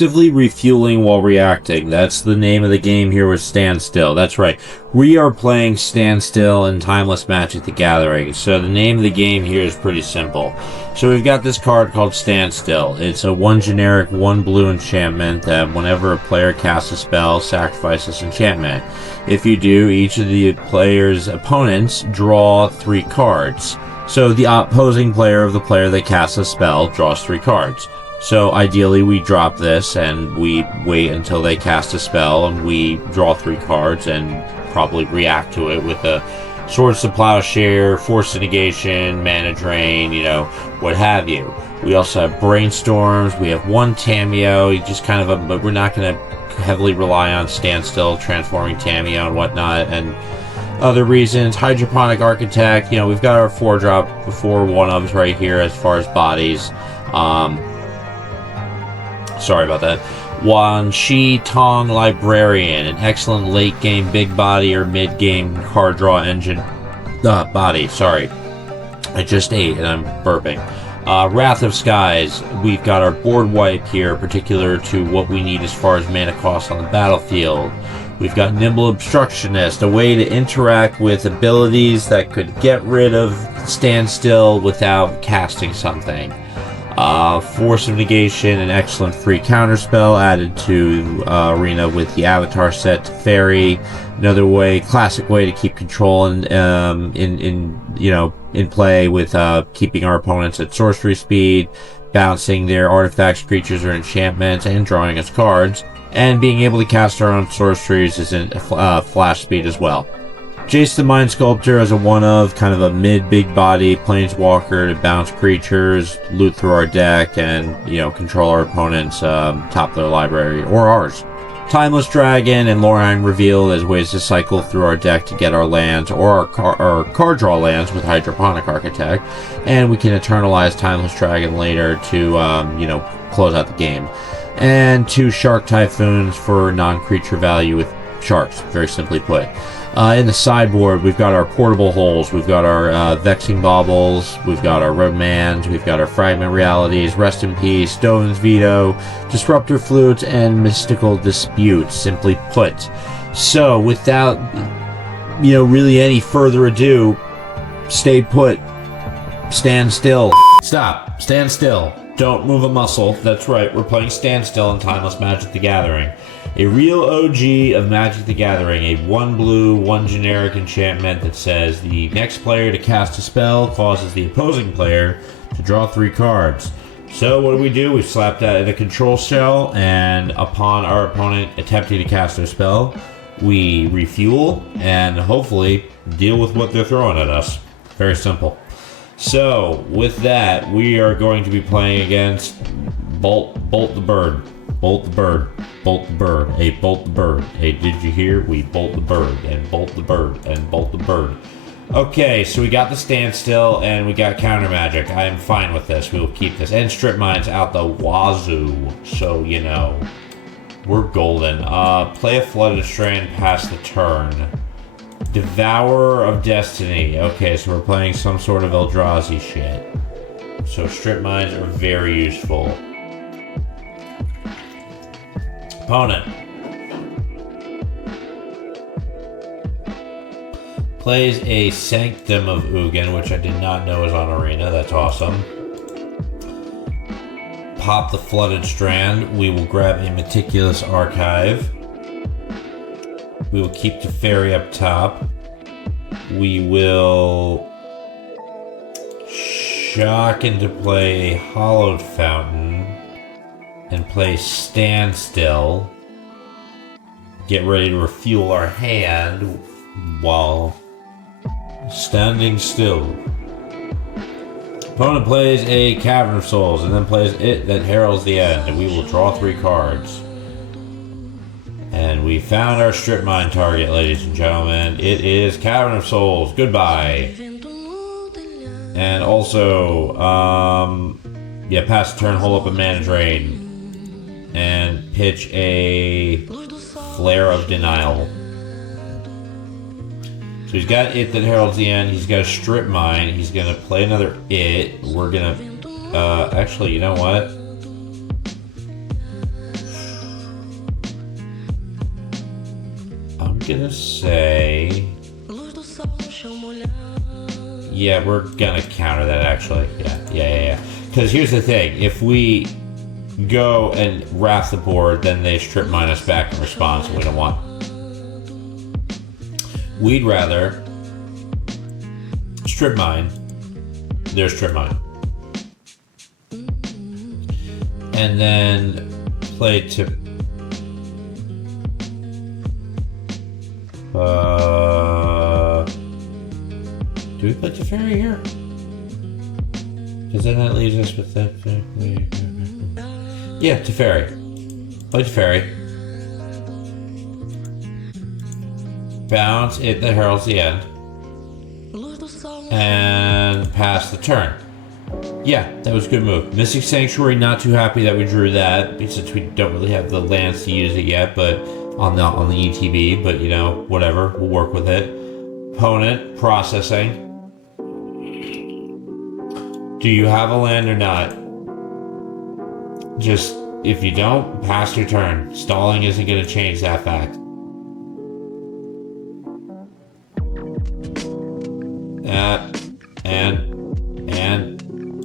actively refueling while reacting. That's the name of the game here with Standstill. That's right. We are playing Standstill in Timeless Magic the Gathering. So the name of the game here is pretty simple. So we've got this card called Standstill. It's a 1 generic, 1 blue enchantment that whenever a player casts a spell, sacrifices enchantment. If you do, each of the player's opponents draw 3 cards. So the opposing player of the player that casts a spell draws 3 cards. So ideally we drop this and we wait until they cast a spell and we draw 3 cards and probably react to it with a Swords to Plowshare, Force of Negation, Mana Drain, you know, what have you. We also have Brainstorms, we have 1 Tamiyo, just kind of but we're not going to heavily rely on Standstill, transforming Tamiyo and whatnot, and other reasons. Hydroponic Architect, you know, we've got our 4-drop, 4 1-ofs right here as far as bodies. Sorry about that. Wan Shi Tong Librarian, an excellent late game big body or mid game card draw engine. Body, sorry. I just ate and I'm burping. Wrath of Skies, we've got our board wipe here, particular to what we need as far as mana cost on the battlefield. We've got Nimble Obstructionist, a way to interact with abilities that could get rid of Standstill without casting something. Force of Negation, an excellent free counterspell added to Arena with the Avatar set Teferi. Another way, classic way to keep control in play with keeping our opponents at sorcery speed, bouncing their artifacts, creatures, or enchantments, and drawing us cards. And being able to cast our own sorceries is in flash speed as well. Jace the Mind Sculptor as a 1-of, kind of a mid-big body planeswalker to bounce creatures, loot through our deck, and, you know, control our opponents, top their library, or ours. Timeless Dragon and Lorang Reveal as ways to cycle through our deck to get our lands, or our card draw lands with Hydroponic Architect, and we can eternalize Timeless Dragon later to, close out the game. And 2 Shark Typhoons for non-creature value with sharks, very simply put. In the sideboard, we've got our Portable Holes, we've got our Vexing Baubles, we've got our Romance, we've got our Fragment Realities, Rest in Peace, Dovin's Veto, Disruptor Flutes, and Mystical Dispute, simply put. So, without, really any further ado, stay put. Stand still. Stop. Stand still. Don't move a muscle. That's right, we're playing Standstill in Timeless Magic the Gathering. A real OG of Magic the Gathering, a 1 blue, 1 generic enchantment that says the next player to cast a spell causes the opposing player to draw 3 cards. So what do? We slap that in a control shell, and upon our opponent attempting to cast their spell, we refuel and hopefully deal with what they're throwing at us. Very simple. So, with that, we are going to be playing against Bolt the Bird. Bolt the Bird. Bolt the Bird. Hey, Bolt the Bird. Hey, did you hear? We bolt the bird, and bolt the bird, and bolt the bird. Okay, so we got the Standstill, and we got Counter Magic. I am fine with this. We will keep this. And Strip Mines out the wazoo. So, we're golden. Play a Flooded Strand past the turn. Devourer of Destiny. Okay, so we're playing some sort of Eldrazi shit. So Strip Mines are very useful. Opponent plays a Sanctum of Ugin, which I did not know was on Arena. That's awesome. Pop the Flooded Strand. We will grab a Meticulous Archive. We will keep Teferi up top. We will shock into play a Hallowed Fountain and play Standstill. Get ready to refuel our hand while standing still. Opponent plays a Cavern of Souls and then plays it that heralds the end, and we will draw 3 cards. And we found our Strip Mine target, ladies and gentlemen. It is Cavern of Souls. Goodbye. And also, pass the turn, hold up a Mana Drain, and pitch a Flare of Denial. So he's got it that heralds the end. He's got a Strip Mine. He's gonna play another it. We're gonna, actually, you know what? gonna say... Yeah, we're gonna counter that actually. Yeah. Because here's the thing, if we go and wrath the board, then they strip mine us back in response, and we don't want. We'd rather strip mine, their strip mine. And then play to do we play Teferi here? Because then that leaves us with that. Yeah, Teferi. Play Teferi. Bounce it that heralds the end. And pass the turn. Yeah, that was a good move. Mystic Sanctuary, not too happy that we drew that, since we don't really have the lands to use it yet, but on the ETB, but you know, whatever, we'll work with it. Opponent, processing. Do you have a land or not? Just, if you don't, pass your turn. Stalling isn't going to change that fact.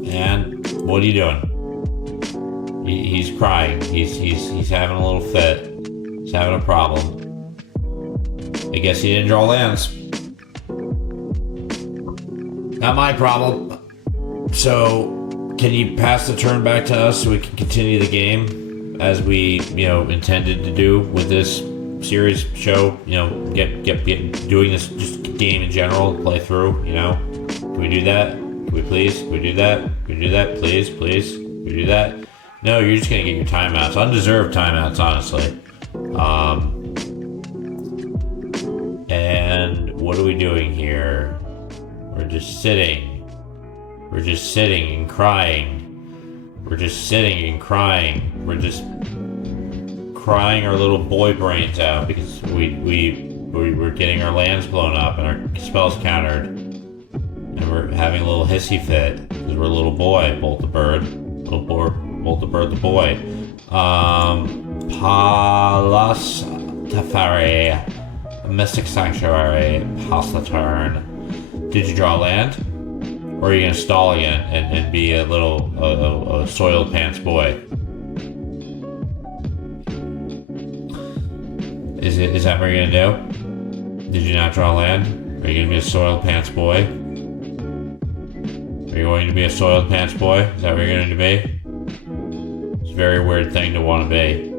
And what are you doing? He's crying. He's having a little fit. He's having a problem. I guess he didn't draw lands. Not my problem. So, can you pass the turn back to us so we can continue the game as we, intended to do with this series show? Get doing this just game in general, play through. Can we do that? Can we please? Can we do that? Can we do that? Please? Can we do that? No, you're just gonna get your timeouts. Undeserved timeouts, honestly. And what are we doing here? We're just sitting. We're just sitting and crying. We're just sitting and crying. We're just crying our little boy brains out because we're getting our lands blown up and our spells countered. And we're having a little hissy fit because we're a little boy. Bolt the bird. Bolt the bird the boy. Palas Teferi. Mystic Sanctuary. Pass the turn. Did you draw land? Or are you going to stall again and be a little a soiled pants boy? Is that what you're going to do? Did you not draw land? Are you going to be a soiled pants boy? Are you going to be a soiled pants boy? Is that what you're going to be? It's a very weird thing to want to be.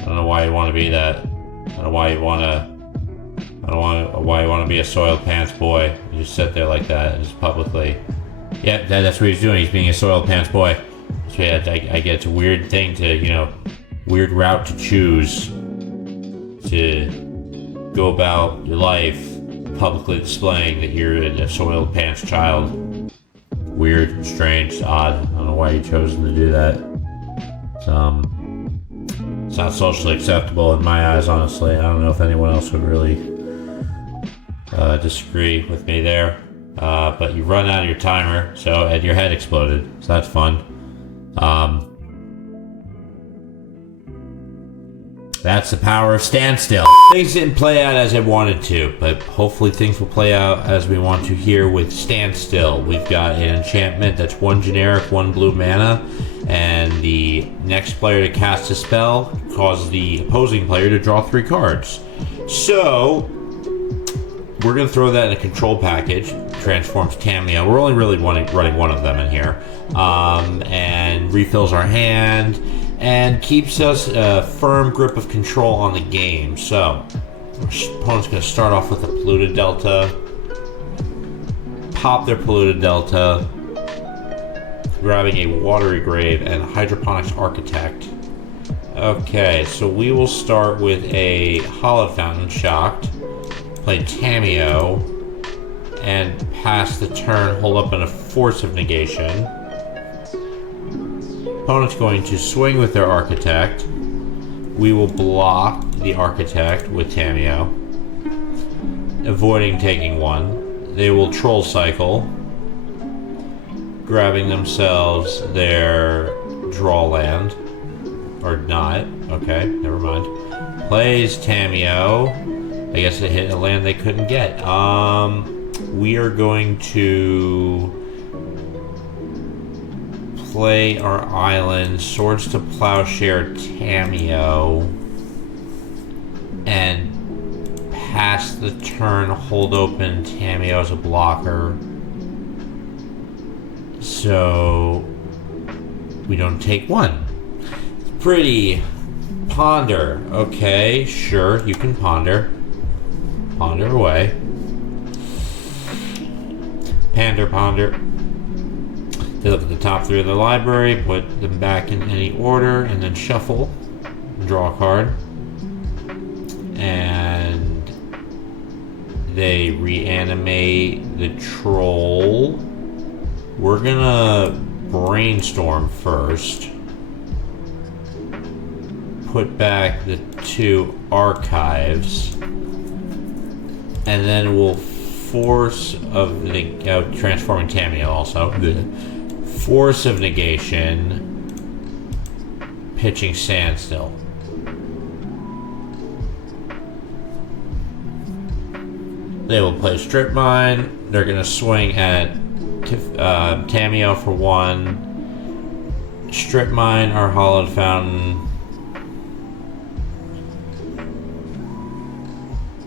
I don't know why you want to be that. I don't know why you want to be a soiled pants boy. You just sit there like that and just publicly. Yeah, that's what he's doing. He's being a soiled pants boy. So yeah, I get it's a weird thing to, weird route to choose to go about your life publicly displaying that you're a soiled pants child. Weird, strange, odd. I don't know why you chose to do that. It's not socially acceptable in my eyes, honestly. I don't know if anyone else would really disagree with me there. But you run out of your timer, and your head exploded, so that's fun. That's the power of Standstill. Things didn't play out as I wanted to, but hopefully things will play out as we want to here with Standstill. We've got an enchantment that's 1 generic, 1 blue mana, and the next player to cast a spell causes the opposing player to draw 3 cards. So, we're going to throw that in a control package. Transforms Tamiyo. We're only really running one of them in here. And refills our hand and keeps us a firm grip of control on the game. So, our opponent's going to start off with a Polluted Delta. Pop their Polluted Delta. Grabbing a Watery Grave and Hydroponics Architect. Okay, so we will start with a Hallowed Fountain, Shocked. Play Tamiyo and pass the turn, hold up in a Force of Negation. Opponent's going to swing with their Architect. We will block the Architect with Tamiyo, avoiding taking 1. They will Troll Cycle, grabbing themselves their draw land. Or not. Okay, never mind. Plays Tamiyo. I guess they hit a land they couldn't get. We are going to play our island, Swords to Plowshare Tamiyo, and pass the turn, hold open Tamiyo as a blocker. So we don't take one. Pretty. Ponder. Okay, sure, you can ponder. Ponder away. Ponder. They look at the top 3 of the library, put them back in any order, and then shuffle. Draw a card. And they reanimate the troll. We're gonna brainstorm first. Put back the 2 archives. And then we'll force of the transforming Tamiyo also. The force of negation, pitching Standstill. They will play Strip Mine. They're gonna swing at Tamiyo for 1. Strip Mine our Hollowed Fountain.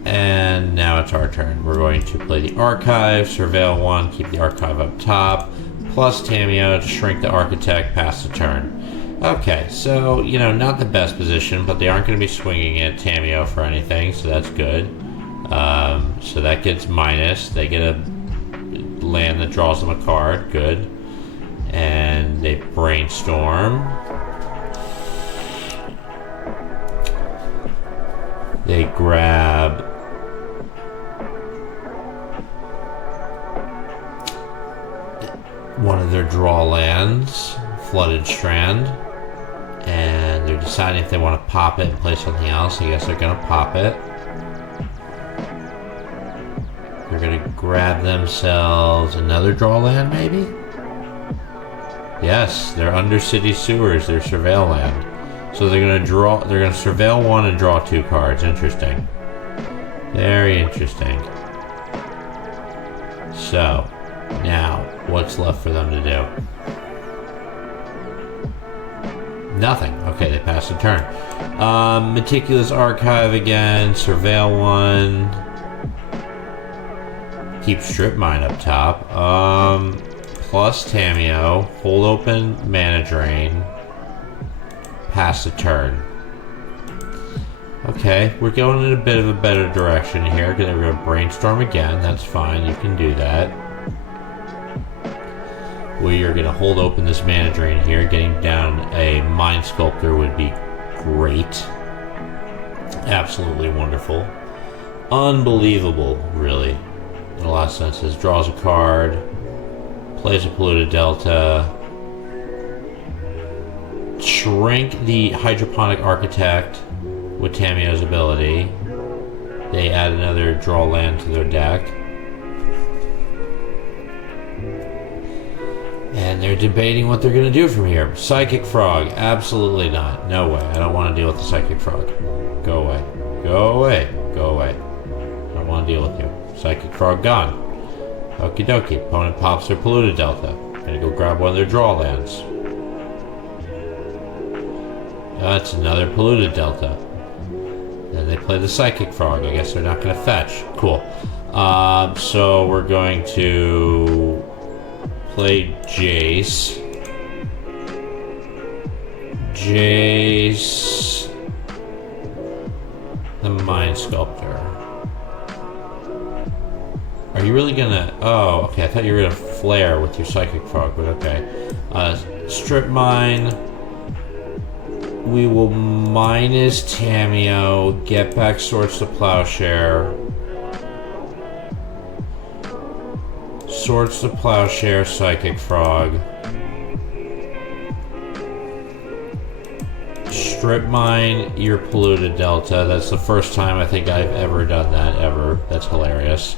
And now it's our turn. We're going to play the Archive, Surveil 1, keep the Archive up top, plus Tamiyo to shrink the Architect, pass the turn. Okay, so, you know, not the best position, but they aren't going to be swinging at Tamiyo for anything, so that's good. So that gets minus. They get a land that draws them a card, good. And they brainstorm. They grab one of their draw lands, Flooded Strand, and they're deciding if they want to pop it and play something else. I guess they're going to pop it. They're going to grab themselves another draw land, maybe? Yes, they're under City Sewers, their Surveil land. So they're going to Surveil 1 and draw 2 cards. Interesting. Very interesting. So, now, what's left for them to do? Nothing. Okay, they pass the turn. Meticulous Archive again. Surveil 1. Keep Strip Mine up top. Plus Tamiyo. Hold open Mana Drain. Pass the turn. Okay, we're going in a bit of a better direction here. We're going to brainstorm again. That's fine. You can do that. We are going to hold open this Mana Drain here. Getting down a Mind Sculptor would be great. Absolutely wonderful. Unbelievable, really. In a lot of senses. Draws a card. Plays a Polluted Delta. Shrink the Hydroponic Architect with Tamiyo's ability. They add another draw land to their deck. And they're debating what they're going to do from here. Psychic Frog. Absolutely not. No way. I don't want to deal with the Psychic Frog. Go away. Go away. Go away. I don't want to deal with you. Psychic Frog gone. Okie dokie. Opponent pops their Polluted Delta. Gonna go grab one of their draw lands. That's another Polluted Delta. Then they play the Psychic Frog. I guess they're not going to fetch. Cool. So we're going to play Jace. Jace. The Mind Sculptor. Are you really gonna... Oh, okay. I thought you were gonna flare with your Psychic Frog, but okay. Strip Mine. We will minus Tamiyo, get back Swords to Plowshare. Swords to Plowshare, Psychic Frog. Strip Mine your Polluted Delta. That's the first time I think I've ever done that, ever. That's hilarious.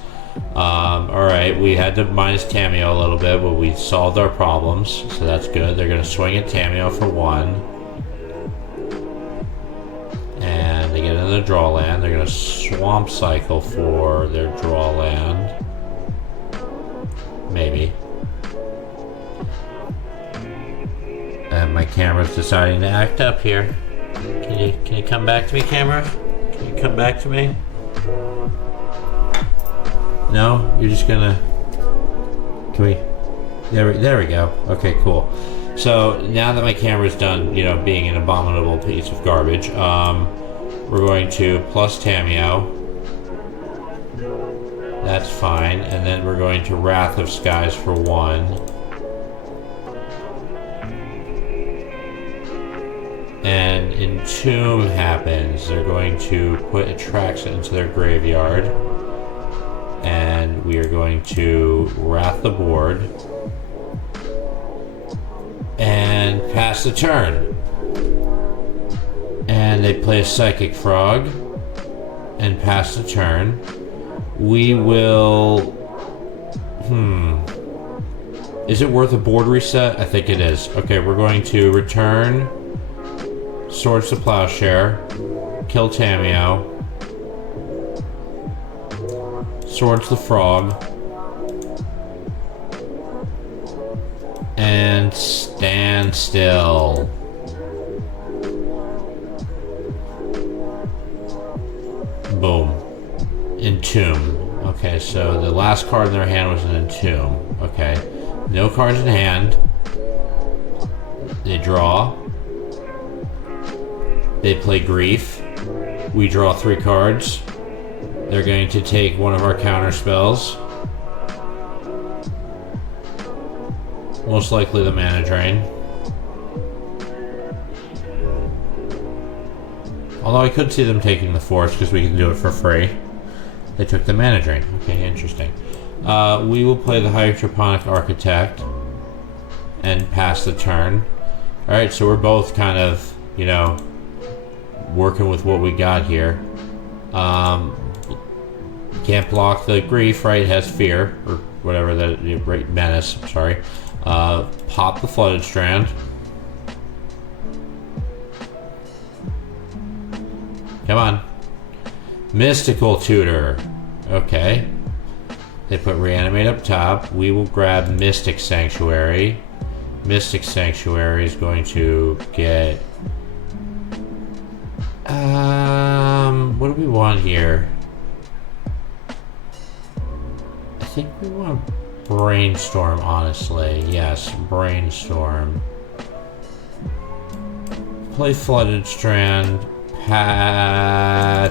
Alright, we had to minus Tamiyo a little bit, but we solved our problems, so that's good. They're going to swing at Tamiyo for 1. And they get another draw land. They're going to swamp cycle for their draw land. Maybe. And my camera's deciding to act up here. Can you come back to me, camera? Can you come back to me? No? You're just gonna... Can we... There we go. Okay, cool. So, now that my camera's done, you know, being an abominable piece of garbage, we're going to plus Tamiyo. That's fine. And then we're going to Wrath of Skies for 1. And Entomb happens. They're going to put Atraxa into their graveyard. And we are going to Wrath the board. And pass the turn. And they play a Psychic Frog. And pass the turn. We will... Is it worth a board reset? I think it is. Okay, we're going to return... Swords to Plowshare, kill Tamiyo, Swords the Frog, and Standstill. Boom. Entomb. Okay, so the last card in their hand was an Entomb. Okay, no cards in hand. They draw. They play Grief. We draw 3 cards. They're going to take one of our counter spells. Most likely the Mana Drain. Although I could see them taking the Force because we can do it for free. They took the Mana Drain. Okay, interesting. We will play the Hydroponic Architect and pass the turn. Alright, so we're both kind of, you know, working with what we got here. Can't block the Grief, right? It has Fear, or whatever, the Menace, sorry. Pop the Flooded Strand. Come on. Mystical Tutor. Okay. They put Reanimate up top. We will grab Mystic Sanctuary. Mystic Sanctuary is going to get... what do we want here? I think we want Brainstorm, honestly. Yes, Brainstorm. Play Flooded Strand.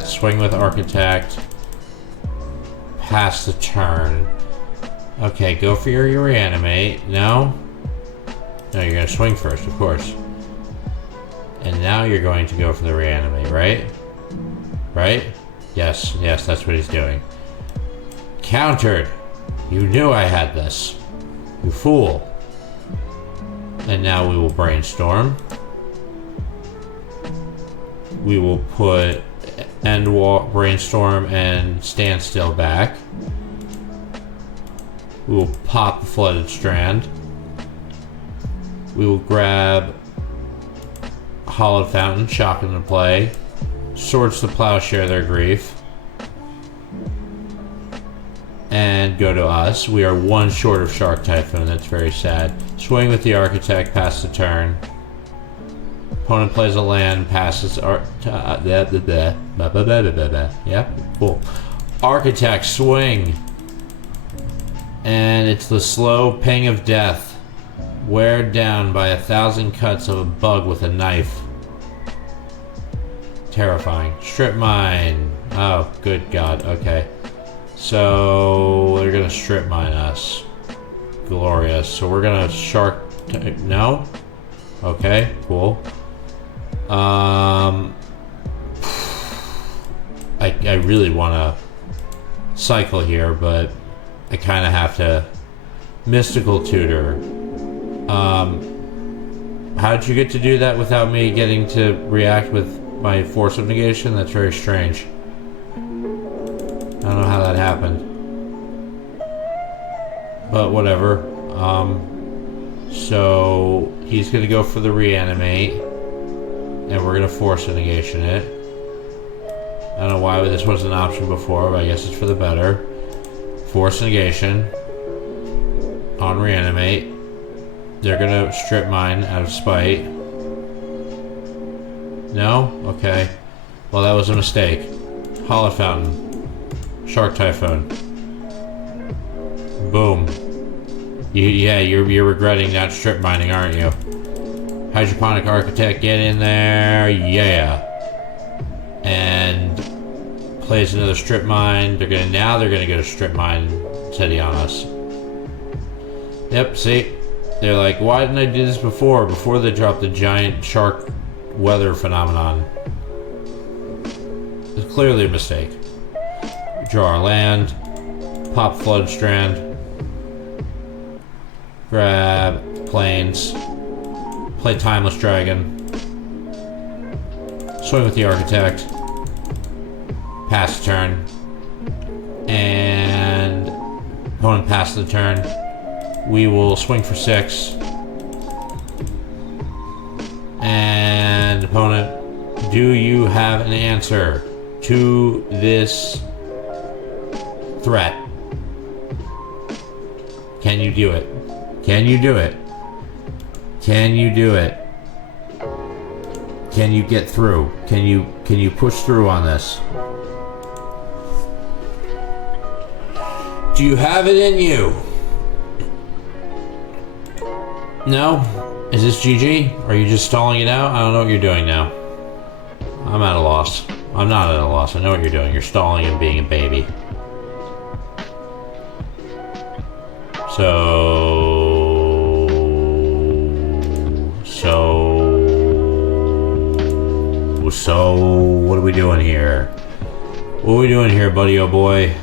Swing with Architect. Pass the turn. Okay, go for your Reanimate. No? No, you're gonna swing first, of course. And now you're going to go for the Reanimate, right? Right? Yes, yes, that's what he's doing. Countered! You knew I had this. You fool. And now we will Brainstorm. We will put Brainstorm and Standstill back. We will pop the Flooded Strand. We will grab Hollowed Fountain, shock into play. Swords to Plowshare their Grief. And go to us. We are 1 short of Shark Typhoon, that's very sad. Swing with the Architect, pass the turn. Opponent plays a land, passes... Yep, cool. Architect, swing. And it's the slow ping of death. Wear down by 1,000 cuts of a bug with a knife. Terrifying. Strip mine. Oh, good God. Okay. So they're gonna strip mine us. Glorious. So we're gonna shark. No. Okay. Cool. I really want to cycle here, but I kind of have to. Mystical Tutor. How'd you get to do that without me getting to react with my Force of Negation? That's very strange. I don't know how that happened. But whatever. So he's gonna go for the Reanimate. And we're gonna Force of Negation it. I don't know why this wasn't an option before, but I guess it's for the better. Force negation. On reanimate. They're gonna strip mine out of spite. No? Okay. Well, that was a mistake. Hollow Fountain. Shark Typhoon. Boom. You're regretting that strip mining, aren't you? Hydroponic Architect, get in there. Yeah. And plays another strip mine. They're gonna get a strip mine Teddy on us. Yep, see? They're like, why didn't I do this before? Before they dropped the giant shark weather phenomenon. It's clearly a mistake. Draw our land. Pop Flood Strand. Grab Plains. Play Timeless Dragon. Swing with the Architect. Pass the turn. And opponent passes the turn. We will swing for 6. And opponent, do you have an answer to this threat? Can you do it? Can you do it? Can you do it? Can you get through? Can you push through on this? Do you have it in you? No? Is this GG? Are you just stalling it out? I don't know what you're doing now. I'm at a loss. I'm not at a loss. I know what you're doing. You're stalling and being a baby. So what are we doing here? What are we doing here, buddy, oh boy?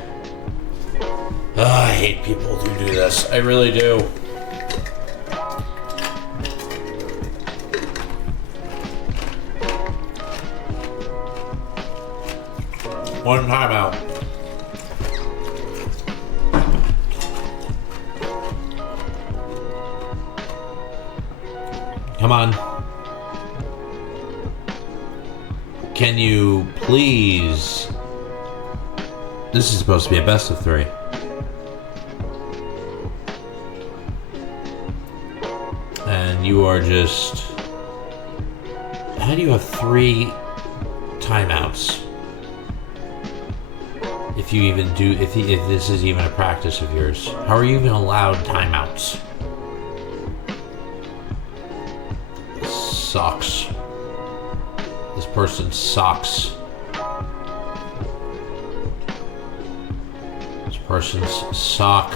I hate people who do this. I really do. One timeout. Come on. Can you please... This is supposed to be a best of 3. And you are just... How do you have 3 timeouts? If you even do... If this is even a practice of yours. How are you even allowed timeouts? Sucks. This person sucks. This person's sock.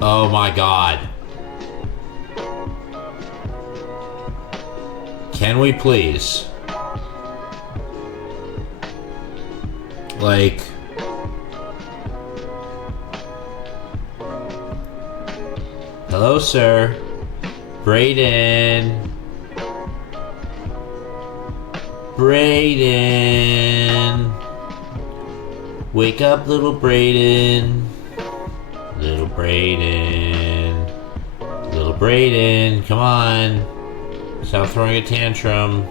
Oh my god. Can we please? Like... Hello, sir. Brayden. Brayden. Wake up, little Brayden. Little Brayden. Little Brayden, come on. Stop throwing a tantrum.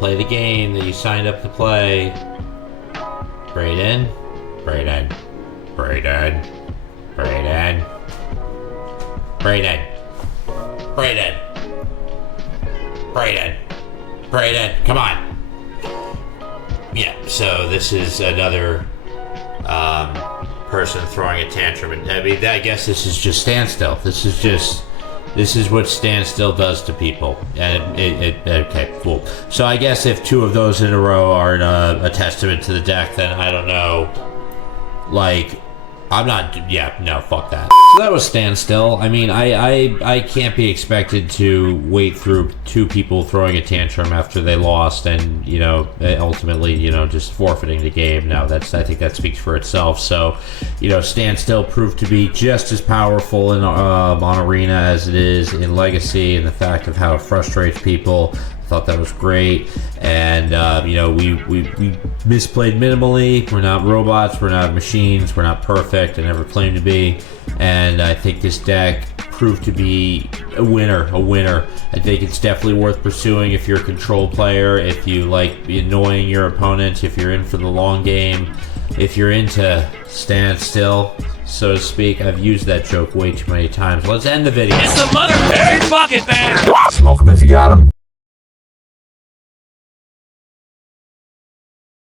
Play the game that you signed up to play. Brayden. Brayden. Brayden. Brayden. Brayden. Brayden. Brayden. Brayden. Come on. Yeah, so this is another person throwing a tantrum. And I mean, I guess this is just Standstill. This is what Standstill does to people. And okay, cool. So I guess if 2 of those in a row are a testament to the deck, then I don't know. Like, I'm not, yeah, no, fuck that. So that was Standstill. I mean, I can't be expected to wait through 2 people throwing a tantrum after they lost and, you know, ultimately, you know, just forfeiting the game. Now, I think that speaks for itself. So, you know, Standstill proved to be just as powerful in on Arena as it is in Legacy, and the fact of how it frustrates people. I thought that was great. And you know, we misplayed minimally. We're not robots, we're not machines, we're not perfect, I never claimed to be. And I think this deck proved to be a winner. I think it's definitely worth pursuing if you're a control player, if you like annoying your opponent, if you're in for the long game, if you're into standstill, so to speak. I've used that joke way too many times. Let's end the video. It's the mother-fucking Bucketman! Smoke him if you got him.